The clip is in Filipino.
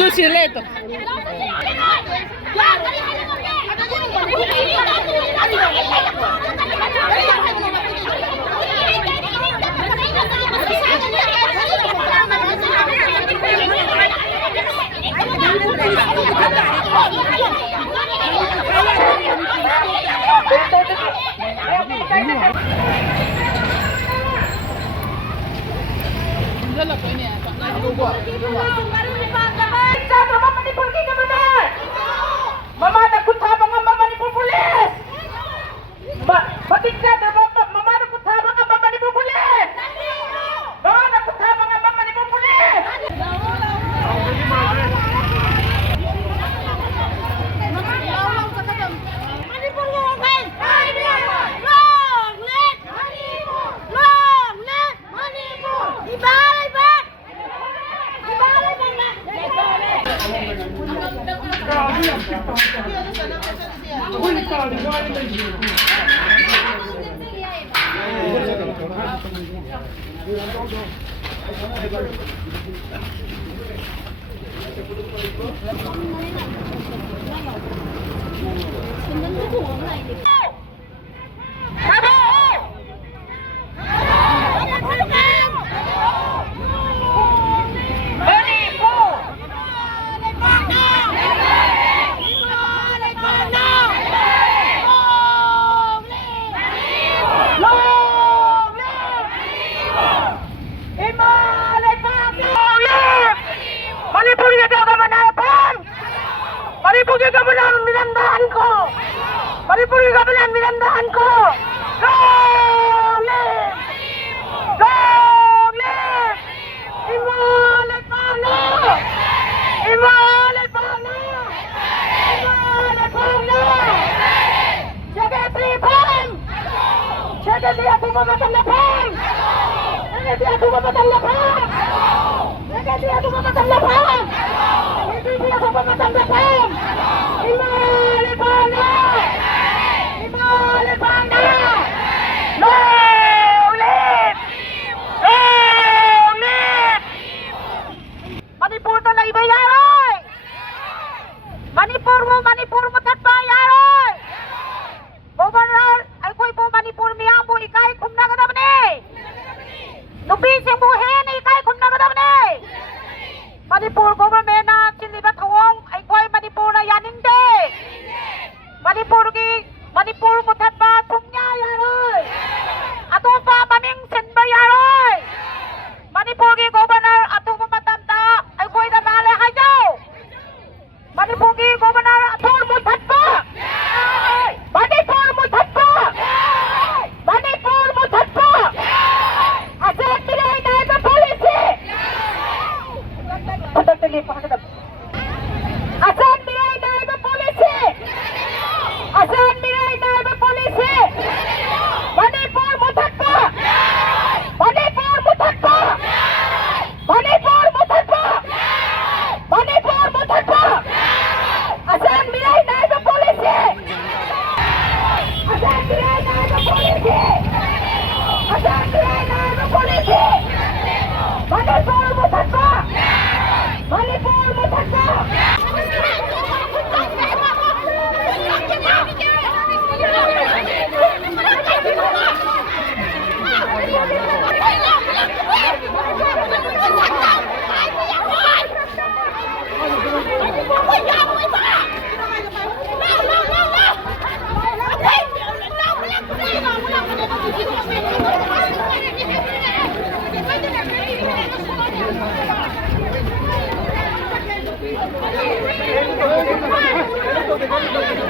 Tu sila ito. Manipur Muthatpa Yaroi. Governor, ay ko'y po Manipur miyambo ikay kum nagadamne. Nubising buhen ikay kum nagadamne. Manipur government na sinibat hawong ay ko'y Manipur na yaninde. Manipur Muthatpa Thomnya Yaroi. Ato pa maming senba Yaroi. Manipur gi governor ato mamatanda ay ko'y namale hayaw. Manipur gi governor ato Muthatpa. Manipur Muthatpa. Manipur Muthatpa. Asan pinay na ito policy. Pagdagdagi pa ka. Asan pinay na ito policy. Asan pinay na ito policy. Manipur Muthatpa. Manipur Muthatpa. Manipur Muthatpa. Manipur Muthatpa. Asan pinay na ito policy. Asan pinay na ito policy. Asan pinay na ito policy. Manipur Muthatpa. Manipur Muthatpa. Thank you.